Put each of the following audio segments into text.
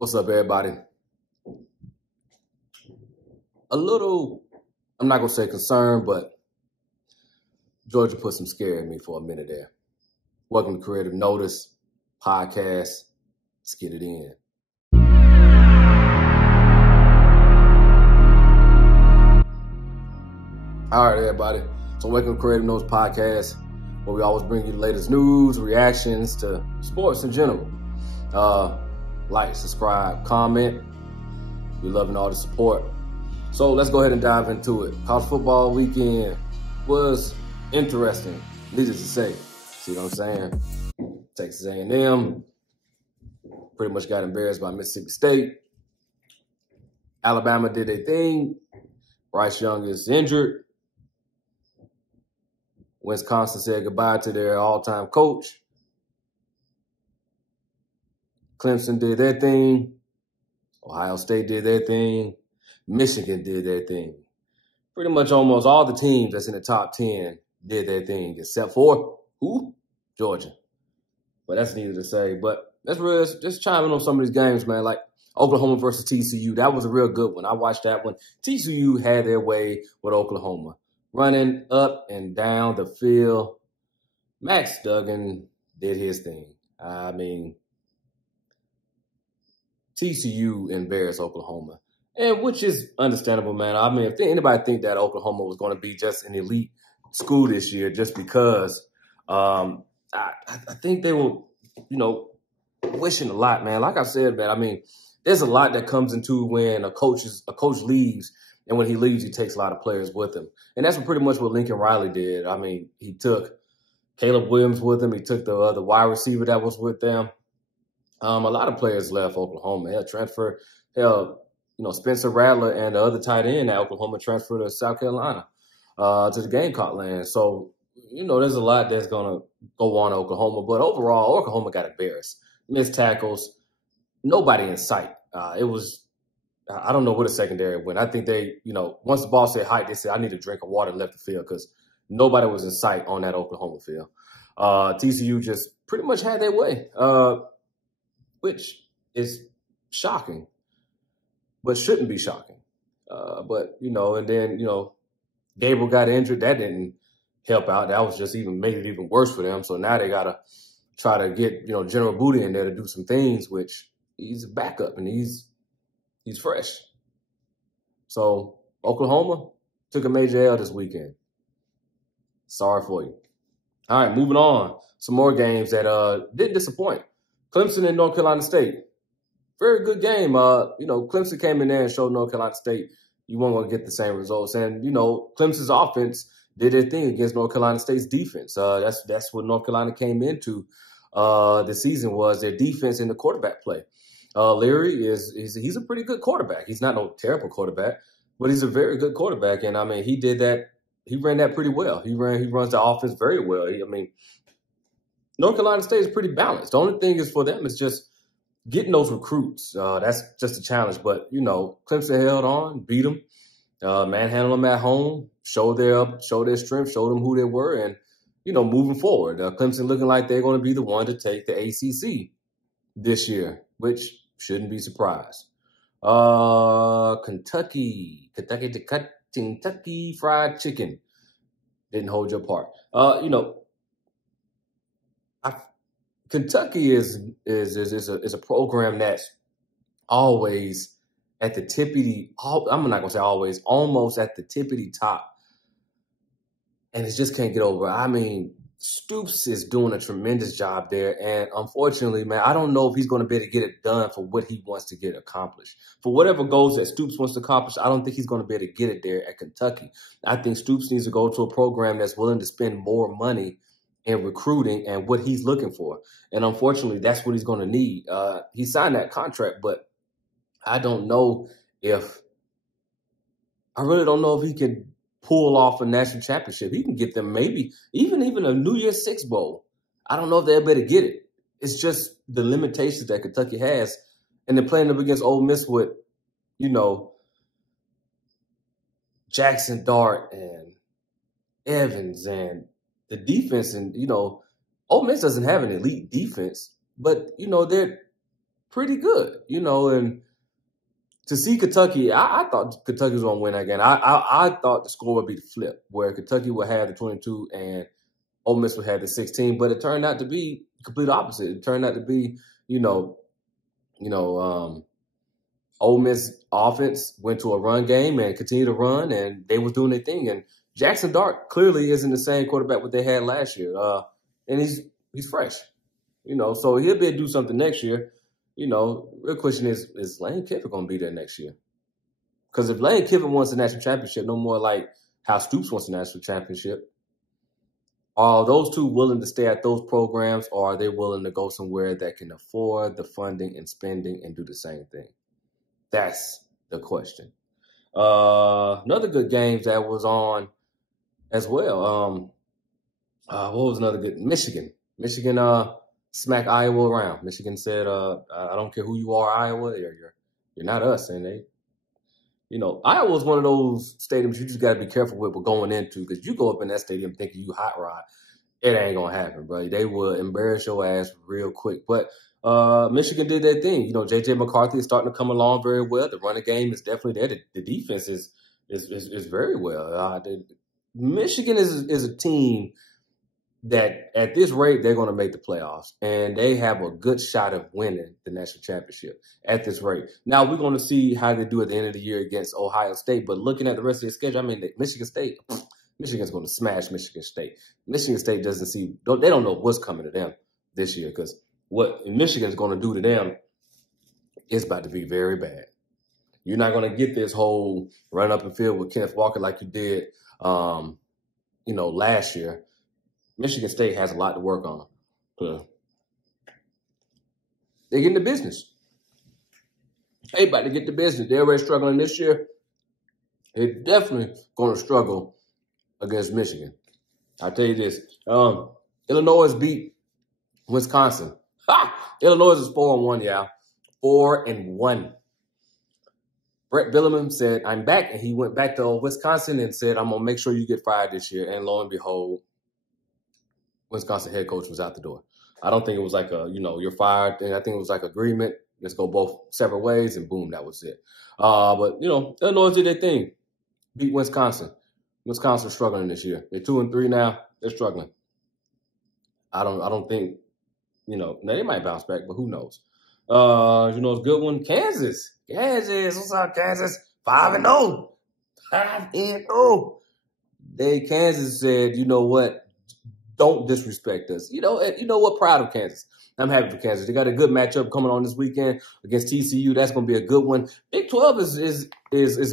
What's up, everybody? A little, I'm not going to say concerned, but Georgia put some scare in me for a minute there. Welcome to Creative NoTice podcast. Let's get it in. All right, everybody. So welcome to Creative NoTice podcast, where we always bring you the latest news, reactions to sports in general. Like, subscribe, comment. We're loving all the support. So let's go ahead and dive into it. College football weekend was interesting, needless to say. See what I'm saying? Texas A&M pretty much got embarrassed by Mississippi State. Alabama did their thing. Bryce Young is injured. Wisconsin said goodbye to their all-time coach. Clemson did their thing. Ohio State did their thing. Michigan did their thing. Pretty much almost all the teams that's in the top 10 did their thing, except for who? Georgia. But that's needed to say. But that's real. Just chiming on some of these games, man. Like Oklahoma versus TCU. That was a real good one. I watched that one. TCU had their way with Oklahoma. Running up and down the field. Max Duggan did his thing. I mean, TCU embarrassed Oklahoma, and which is understandable, man. I mean, if anybody think that Oklahoma was going to be just an elite school this year just because, I think they were, wishing a lot, man. Like I said, man, I mean, there's a lot that comes into when a coach leaves, and when he leaves, he takes a lot of players with him. And that's pretty much what Lincoln Riley did. I mean, he took Caleb Williams with him. He took the other wide receiver that was with them. A lot of players left Oklahoma. Hell, transfer. Hell, Spencer Rattler and the other tight end at Oklahoma transferred to South Carolina, to the Gamecock land. So, there's a lot that's going to go on in Oklahoma. But overall, Oklahoma got embarrassed. Missed tackles. Nobody in sight. I don't know where the secondary went. I think they, once the ball said height, they said, I need a drink of water and left the field because nobody was in sight on that Oklahoma field. TCU just pretty much had their way, which is shocking, but shouldn't be shocking. And then, Gabriel got injured. That didn't help out. That was just made it even worse for them. So now they got to try to get, General Booty in there to do some things, which he's a backup and he's fresh. So Oklahoma took a major L this weekend. Sorry for you. All right, moving on. Some more games that did disappoint. Clemson and North Carolina State. Very good game. Clemson came in there and showed North Carolina State you weren't going to get the same results. And, Clemson's offense did their thing against North Carolina State's defense. That's what North Carolina came into the season was their defense and the quarterback play. Leary he's a pretty good quarterback. He's not no terrible quarterback, but he's a very good quarterback. And, I mean, he did that. He ran that pretty well. He runs the offense very well. North Carolina State is pretty balanced. The only thing is for them is just getting those recruits. That's just a challenge. But, Clemson held on, beat them, manhandled them at home, showed their strength, showed them who they were, and, moving forward. Clemson looking like they're going to be the one to take the ACC this year, which shouldn't be surprised. Kentucky Fried Chicken didn't hold your part. Kentucky is a program that's always at the tippity. I'm not gonna say always, almost at the tippity top, and it just can't get over. I mean, Stoops is doing a tremendous job there, and unfortunately, man, I don't know if he's going to be able to get it done for what he wants to get accomplished. For whatever goals that Stoops wants to accomplish, I don't think he's going to be able to get it there at Kentucky. I think Stoops needs to go to a program that's willing to spend more money in recruiting and what he's looking for. And unfortunately, that's what he's going to need. He signed that contract, but I don't know I really don't know if he can pull off a national championship. He can get them maybe even a New Year's Six Bowl. I don't know if they'll be able to get it. It's just the limitations that Kentucky has. And they're playing up against Ole Miss with, Jackson Dart and Evans and the defense. And, Ole Miss doesn't have an elite defense, but, pretty good, and to see Kentucky, I thought Kentucky was going to win that game. I thought the score would be the flip, where Kentucky would have the 22 and Ole Miss would have the 16, but it turned out to be the complete opposite. It turned out to be, Ole Miss offense went to a run game and continued to run, and they was doing their thing. And Jackson Dart clearly isn't the same quarterback what they had last year, and he's fresh, so he'll be able to do something next year. Real question is Lane Kiffin going to be there next year? Because if Lane Kiffin wants a national championship, no more like how Stoops wants a national championship, are those two willing to stay at those programs, or are they willing to go somewhere that can afford the funding and spending and do the same thing? That's the question. Another good game that was on as well. What was another good? Michigan. Michigan smacked Iowa around. Michigan said, I don't care who you are, Iowa, you're not us. And Iowa is one of those stadiums you just got to be careful with going into, because you go up in that stadium thinking you hot rod. It ain't going to happen, bro. They will embarrass your ass real quick. But Michigan did their thing. J.J. McCarthy is starting to come along very well. The running game is definitely there. The defense is very well. Michigan is a team that at this rate, they're going to make the playoffs, and they have a good shot of winning the national championship at this rate. Now, we're going to see how they do at the end of the year against Ohio State, but looking at the rest of their schedule, Michigan's going to smash Michigan State. Michigan State they don't know what's coming to them this year, because what Michigan's going to do to them is about to be very bad. You're not going to get this whole run up and field with Kenneth Walker like you did, last year. Michigan State has a lot to work on. They get in the business. They about to get the business. They're already struggling this year. They're definitely going to struggle against Michigan. I'll tell you this. Illinois beat Wisconsin. Illinois is 4-1, y'all. 4-1. Brett Bielema said, I'm back. And he went back to Wisconsin and said, I'm going to make sure you get fired this year. And lo and behold, Wisconsin head coach was out the door. I don't think it was like you're fired thing. I think it was like agreement. Let's go both separate ways, and boom, that was it. But Illinois did their thing. Beat Wisconsin. Wisconsin's struggling this year. They're 2-3 now. They're struggling. I don't think, now they might bounce back, but who knows? It's a good one. Kansas. What's up, Kansas? 5-0. 5-0. Kansas said, you know what? Don't disrespect us. What? Proud of Kansas. I'm happy for Kansas. They got a good matchup coming on this weekend against TCU. That's going to be a good one. Big 12 is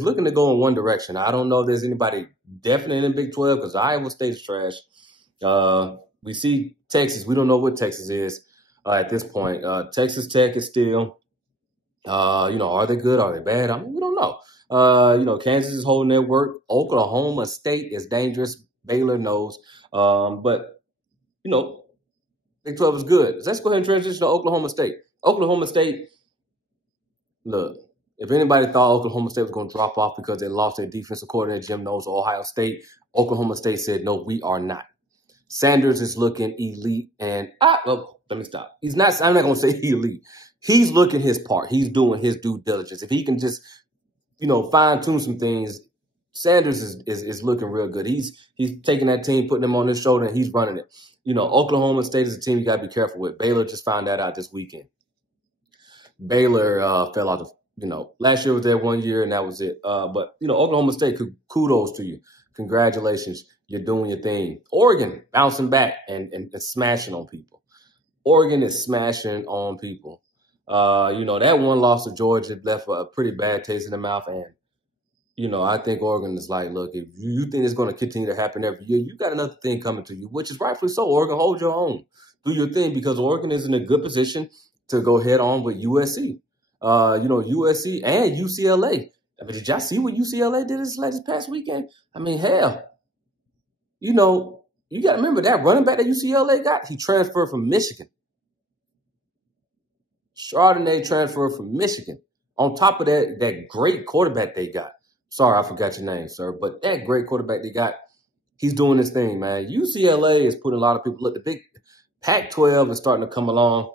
looking to go in one direction. I don't know if there's anybody definitely in Big 12, because Iowa State is trash. We see Texas. We don't know what Texas is at this point. Texas Tech is still, are they good? Are they bad? We don't know. Kansas is holding their work. Oklahoma State is dangerous. Baylor knows. But Big 12 is good. Let's go ahead and transition to Oklahoma State. Oklahoma State, look, if anybody thought Oklahoma State was going to drop off because they lost their defensive coordinator, Jim Knowles, or Ohio State, Oklahoma State said, no, we are not. Sanders is looking elite, and let me stop. I'm not going to say elite. He's looking his part. He's doing his due diligence. If he can just, fine-tune some things, Sanders is looking real good. He's taking that team, putting them on his shoulder, and he's running it. Oklahoma State is a team you got to be careful with. Baylor just found that out this weekend. Baylor fell out of, last year was their 1 year, and that was it. But Oklahoma State, kudos to you. Congratulations. You're doing your thing. Oregon bouncing back and smashing on people. Oregon is smashing on people. That one loss to Georgia left a pretty bad taste in the mouth, and I think Oregon is like, look, if you think it's going to continue to happen every year, you got another thing coming to you, which is rightfully so. Oregon, hold your own. Do your thing, because Oregon is in a good position to go head on with USC. USC and UCLA. Did y'all see what UCLA did this past weekend? Hell. You got to remember that running back that UCLA got, he transferred from Michigan. Chardonnay transferred from Michigan. On top of that great quarterback they got. Sorry, I forgot your name, sir. But that great quarterback they got, he's doing this thing, man. UCLA is putting a lot of people. Look, the big Pac-12 is starting to come along.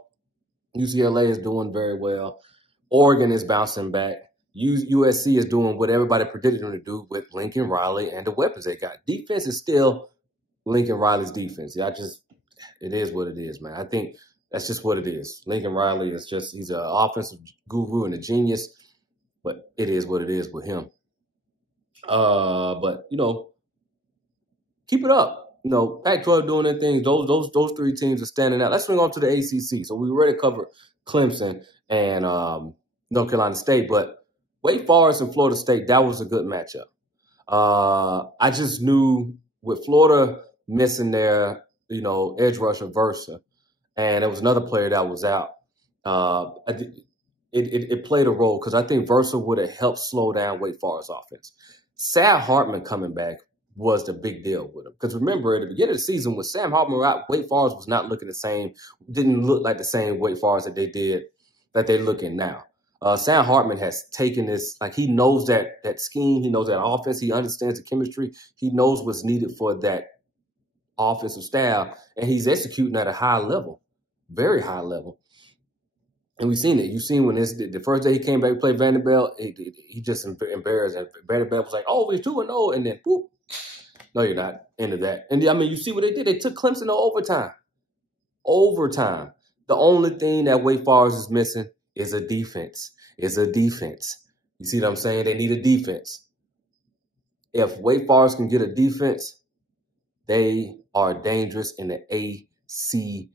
UCLA is doing very well. Oregon is bouncing back. USC is doing what everybody predicted them to do with Lincoln Riley and the weapons they got. Defense is still Lincoln Riley's defense. It is what it is, man. I think that's just what it is. Lincoln Riley is he's an offensive guru and a genius, but it is what it is with him. But, keep it up. Pac-12 doing their thing. Those three teams are standing out. Let's swing on to the ACC. So we already covered Clemson and North Carolina State, but Wake Forest and Florida State, that was a good matchup. I just knew with Florida missing their, edge rusher Versa, and there was another player that was out. It played a role because I think Versa would have helped slow down Wake Forest offense. Sam Hartman coming back was the big deal with him. Because remember, at the beginning of the season, when Sam Hartman out, Wake Forest was not looking the same, didn't look like the same Wake Forest that they're looking now. Sam Hartman has taken this, he knows that scheme, he knows that offense, he understands the chemistry, he knows what's needed for that offensive style, and he's executing at a high level, very high level. And we've seen it. You've seen when the first day he came back to play Vanderbilt, he just embarrassed. And Vanderbilt was like, oh, we're 2-0, and then, whoop. No, you're not into that. And, you see what they did. They took Clemson to overtime. The only thing that Wake Forest is missing is a defense. You see what I'm saying? They need a defense. If Wake Forest can get a defense, they are dangerous in the ACC.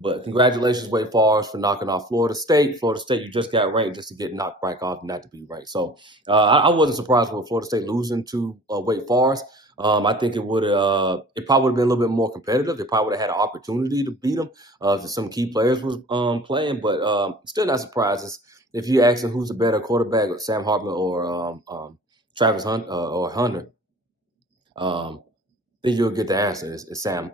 But congratulations, Wake Forest, for knocking off Florida State. Florida State, you just got ranked just to get knocked back off, not to be ranked. So I wasn't surprised with Florida State losing to Wake Forest. I think it probably would have been a little bit more competitive. They probably would have had an opportunity to beat them if some key players was playing. But still not surprised. If you ask them who's the better quarterback, Sam Hartman or Travis Hunt or Hunter, then you'll get the answer. It's Sam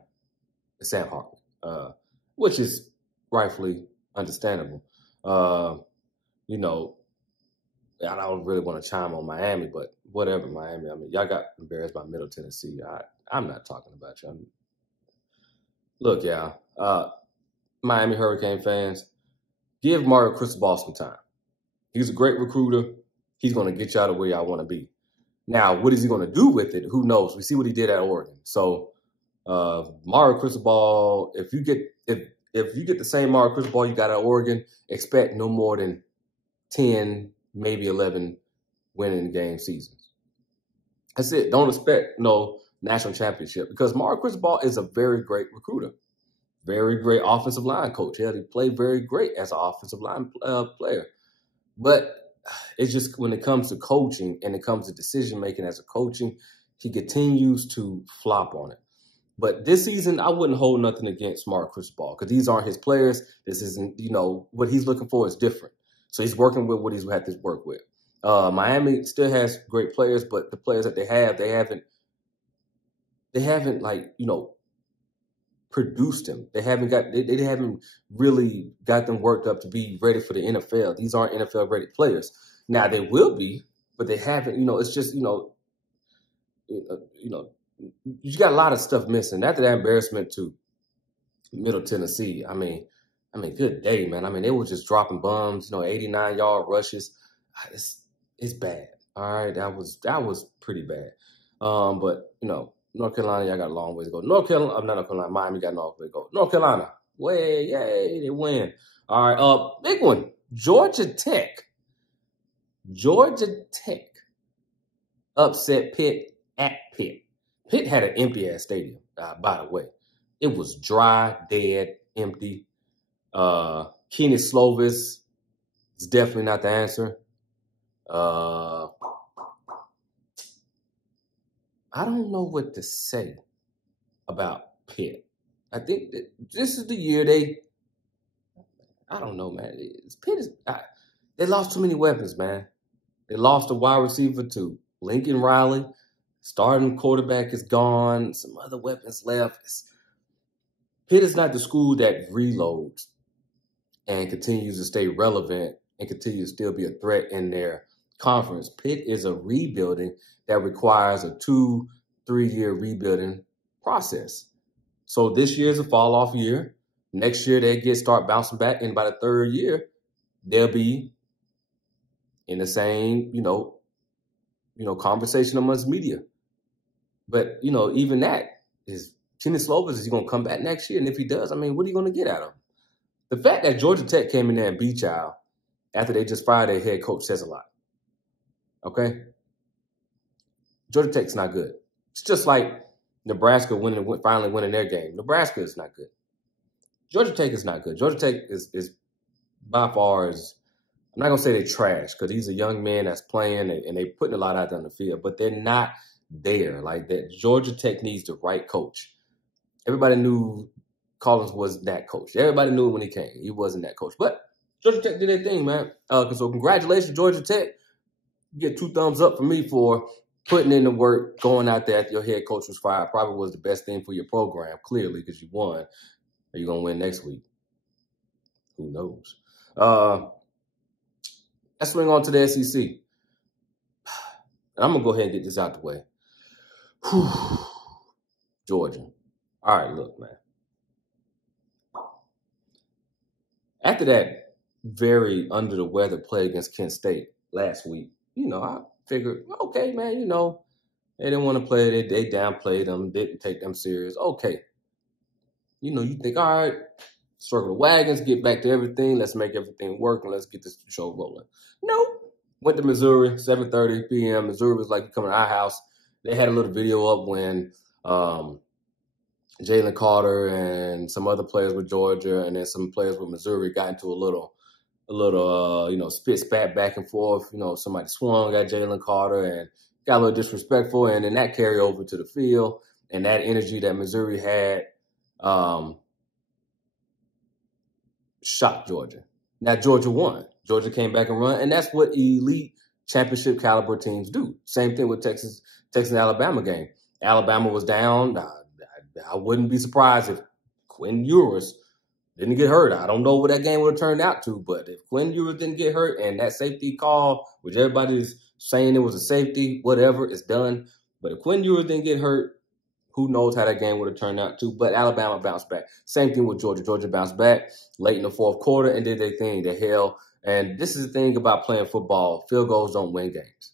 Hartman. Which is rightfully understandable. I don't really want to chime on Miami, but whatever, Miami. Y'all got embarrassed by Middle Tennessee. I'm not talking about you. Look, y'all, Miami Hurricane fans, give Mario Cristobal some time. He's a great recruiter. He's going to get y'all to where y'all want to be. Now, what is he going to do with it? Who knows? We see what he did at Oregon. So, Mario Cristobal, if you get the same Mario Cristobal you got at Oregon, expect no more than 10, maybe 11 winning game seasons. That's it. Don't expect no national championship because Mario Cristobal is a very great recruiter, very great offensive line coach. He played very great as an offensive line player. But it's just when it comes to coaching and it comes to decision making as a coaching, he continues to flop on it. But this season, I wouldn't hold nothing against Mario Cristobal because these aren't his players. This isn't, what he's looking for is different. So he's working with what he's had to work with. Miami still has great players, but the players that they haven't produced them. They haven't really got them worked up to be ready for the NFL. These aren't NFL ready players. Now they will be, but they haven't. It's just you got a lot of stuff missing. After that embarrassment to Middle Tennessee, good day, man. They were just dropping bombs, 89-yard rushes. It's bad. All right, that was pretty bad. But North Carolina, y'all got a long way to go. Miami got a long way to go. North Carolina, yay, they win. All right, big one, Georgia Tech. Georgia Tech upset Pitt at Pitt. Pitt had an empty-ass stadium, by the way. It was dry, dead, empty. Kenny Slovis is definitely not the answer. I don't know what to say about Pitt. I think that this is the year I don't know, man. They lost too many weapons, man. They lost a wide receiver to Lincoln Riley. Starting quarterback is gone. Some other weapons left. Pitt is not the school that reloads and continues to stay relevant and continues to still be a threat in their conference. Pitt is a rebuilding that requires a 2-3 year rebuilding process. So this year is a fall off year. Next year, they start bouncing back. And by the third year, they'll be in the same, conversation amongst media. But, even that is Kenny Slovis, is he going to come back next year? And if he does, what are you going to get out of him? The fact that Georgia Tech came in there and beat y'all after they just fired their head coach says a lot. Okay? Georgia Tech's not good. It's just like Nebraska finally winning their game. Nebraska is not good. Georgia Tech is not good. Georgia Tech is by far I'm not going to say they're trash because these are young men that's playing and they putting a lot out there on the field, but they're not there. Like that, Georgia Tech needs the right coach. Everybody knew Collins was that coach. Everybody knew when he came. He wasn't that coach. But Georgia Tech did their thing, man. So congratulations, Georgia Tech. You get 2 thumbs up for me for putting in the work, going out there after your head coach was fired. Probably was the best thing for your program, clearly, because you won. Are you going to win next week? Who knows? Let's swing on to the SEC. And I'm going to go ahead and get this out the way. Whew. Georgia. All right, look, man. After that very under-the-weather play against Kent State last week, I figured, okay, man, they didn't want to play. They downplayed them, didn't take them serious. Okay. You think, all right, circle the wagons, get back to everything. Let's make everything work, and let's get this show rolling. Nope. Went to Missouri, 7:30 p.m. Missouri was like, you come to our house. They had a little video up when Jalen Carter and some other players with Georgia and then some players with Missouri got into a little spit spat back and forth. Somebody swung at Jalen Carter and got a little disrespectful, and then that carried over to the field, and that energy that Missouri had shocked Georgia. Now Georgia won. Georgia came back and run, and that's what elite championship caliber teams do. Same thing with Texas and Alabama game. Alabama was down. I wouldn't be surprised if Quinn Ewers didn't get hurt. I don't know what that game would have turned out to, but if Quinn Ewers didn't get hurt and that safety call, which everybody's saying it was a safety, whatever, it's done. But if Quinn Ewers didn't get hurt, who knows how that game would have turned out to. But Alabama bounced back. Same thing with Georgia. Georgia bounced back late in the fourth quarter and did their thing. The hell. And this is the thing about playing football. Field goals don't win games.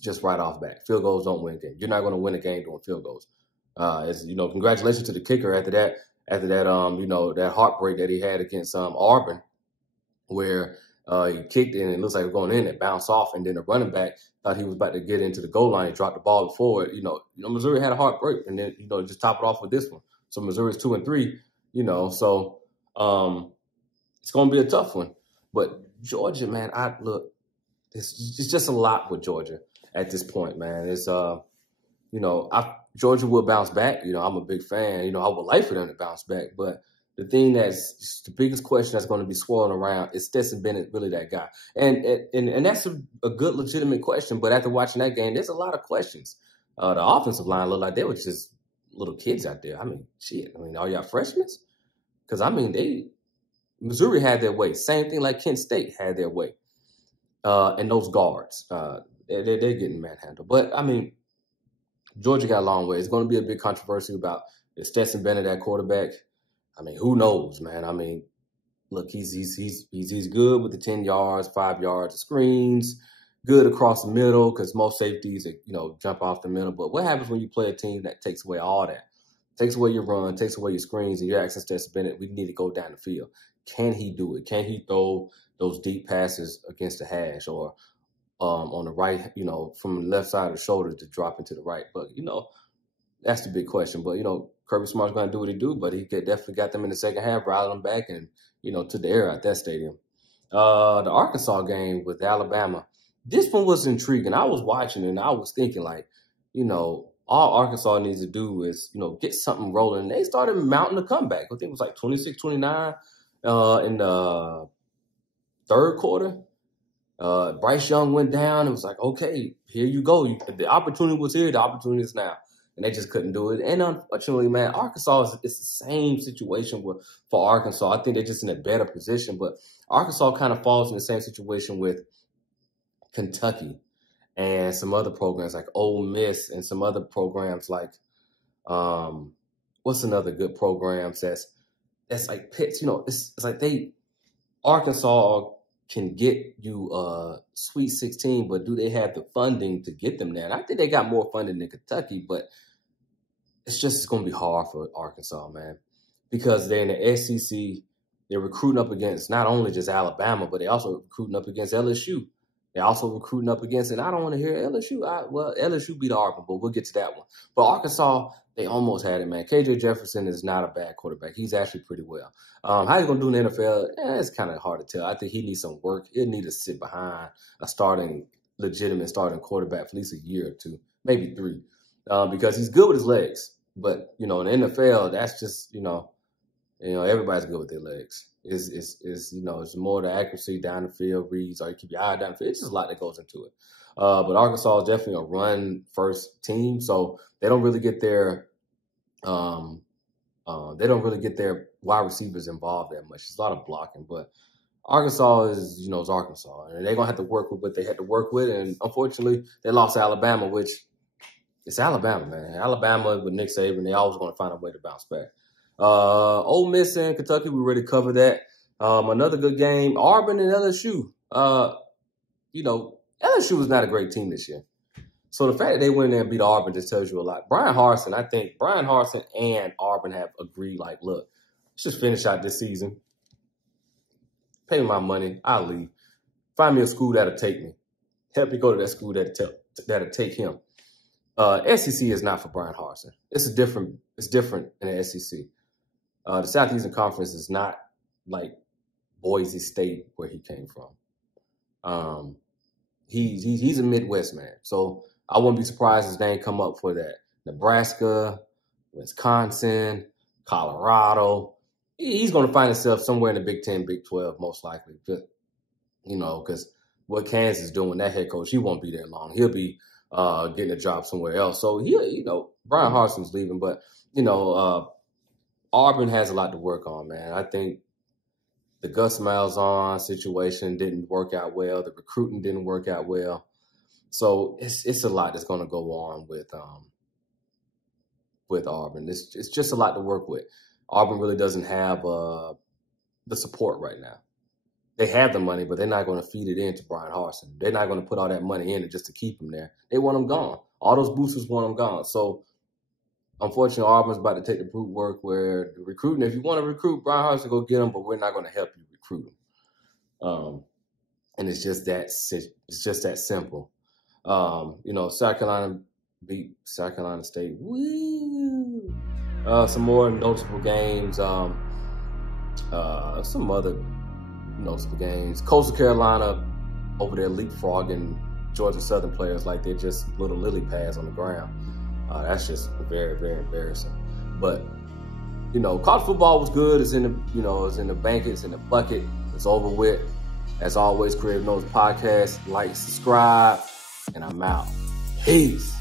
Just right off bat. Field goals don't win games. You're not going to win a game doing field goals. Congratulations to the kicker after that, that heartbreak that he had against Auburn, where he kicked it and it looks like it was going in, it bounced off, and then the running back thought he was about to get into the goal line. He dropped the ball before it. Missouri had a heartbreak, and then just top it off with this one. So Missouri's 2-3. So it's going to be a tough one. But Georgia, man, it's just a lot with Georgia at this point, man. It's Georgia will bounce back. I'm a big fan. I would like for them to bounce back. But the thing that's the biggest question that's going to be swirling around is Stetson Bennett really that guy? And that's a good, legitimate question. But after watching that game, there's a lot of questions. The offensive line looked like they were just little kids out there. Are y'all freshmen? Because, Missouri had their way. Same thing like Kent State had their way. And those guards, they're getting manhandled. But, Georgia got a long way. It's going to be a big controversy about is Stetson Bennett at quarterback. Who knows, man? Look, he's good with the 10 yards, 5 yards of screens, good across the middle because most safeties, jump off the middle. But what happens when you play a team that takes away all that? Takes away your run, takes away your screens, and you're asking Stetson Bennett, we need to go down the field. Can he do it? Can he throw those deep passes against the hash or on the right, from the left side of the shoulder to drop into the right? But, that's the big question. But, Kirby Smart's going to do what he do, but he definitely got them in the second half, riled them back and, took the air out that stadium. The Arkansas game with Alabama, this one was intriguing. I was watching and I was thinking all Arkansas needs to do is, get something rolling. They started mounting a comeback. I think it was like 26-29 in the third quarter. Bryce Young went down. It was like, okay, here you go. The opportunity was here. The opportunity is now. And they just couldn't do it. And unfortunately, man, Arkansas is the same situation for Arkansas. I think they're just in a better position. But Arkansas kind of falls in the same situation with Kentucky and some other programs like Ole Miss and some other programs like what's another good program that's that's like pits. It's like Arkansas can get you Sweet 16, but do they have the funding to get them there? And I think they got more funding than Kentucky, but it's going to be hard for Arkansas, man, because they're in the SEC. They're recruiting up against not only just Alabama, but they also recruiting up against LSU. They're also recruiting up against, and I don't want to hear LSU. LSU beat Auburn, but we'll get to that one. But Arkansas, they almost had it, man. KJ Jefferson is not a bad quarterback. He's actually pretty well. How he's going to do in the NFL, it's kind of hard to tell. I think he needs some work. He'll need to sit behind a legitimate starting quarterback for at least a year or two, maybe 3, because he's good with his legs. But, in the NFL, that's just, everybody's good with their legs. It's more the accuracy down the field, reads, or you keep your eye down the field. It's just a lot that goes into it. But Arkansas is definitely a run-first team, so they don't really get their wide receivers involved that much. It's a lot of blocking, but Arkansas is Arkansas, and they're gonna have to work with what they had to work with. And unfortunately, they lost to Alabama, which it's Alabama, man. Alabama with Nick Saban, they always going to find a way to bounce back. Ole Miss and Kentucky, we already covered that. Another good game, Auburn and LSU. LSU was not a great team this year. So the fact that they went in there and beat Auburn just tells you a lot. I think Brian Harsin and Auburn have agreed, like, look, let's just finish out this season. Pay me my money. I'll leave. Find me a school that'll take me. Help me go to that school that'll take him. SEC is not for Brian Harsin. It's different in the SEC. The Southeastern Conference is not like Boise State where he came from. He's a Midwest man, so I wouldn't be surprised his name come up for that. Nebraska, Wisconsin, Colorado. He's going to find himself somewhere in the Big 10, Big 12, most likely. Because what Kansas is doing, that head coach, he won't be there long. He'll be getting a job somewhere else. So Brian Harsin's leaving, but Auburn has a lot to work on, man. I think the Gus Malzahn situation didn't work out well. The recruiting didn't work out well. So it's a lot that's going to go on with Auburn. It's just a lot to work with. Auburn really doesn't have the support right now. They have the money, but they're not going to feed it into Brian Harsin. They're not going to put all that money in it just to keep him there. They want him gone. All those boosters want him gone. So, unfortunately, Auburn's about to take the brute work where the recruiting, if you want to recruit Brian Harsin, go get him, but we're not going to help you recruit him. And it's just that simple. South Carolina beat South Carolina State. Woo! Some more noticeable games. Some other noticeable games. Coastal Carolina over there leapfrogging Georgia Southern players like they're just little lily pads on the ground. That's just very, very embarrassing. But college football was good. It's in the bank. It's in the bucket. It's over with. As always, Creative Notes Podcast. Like, subscribe, and I'm out. Peace.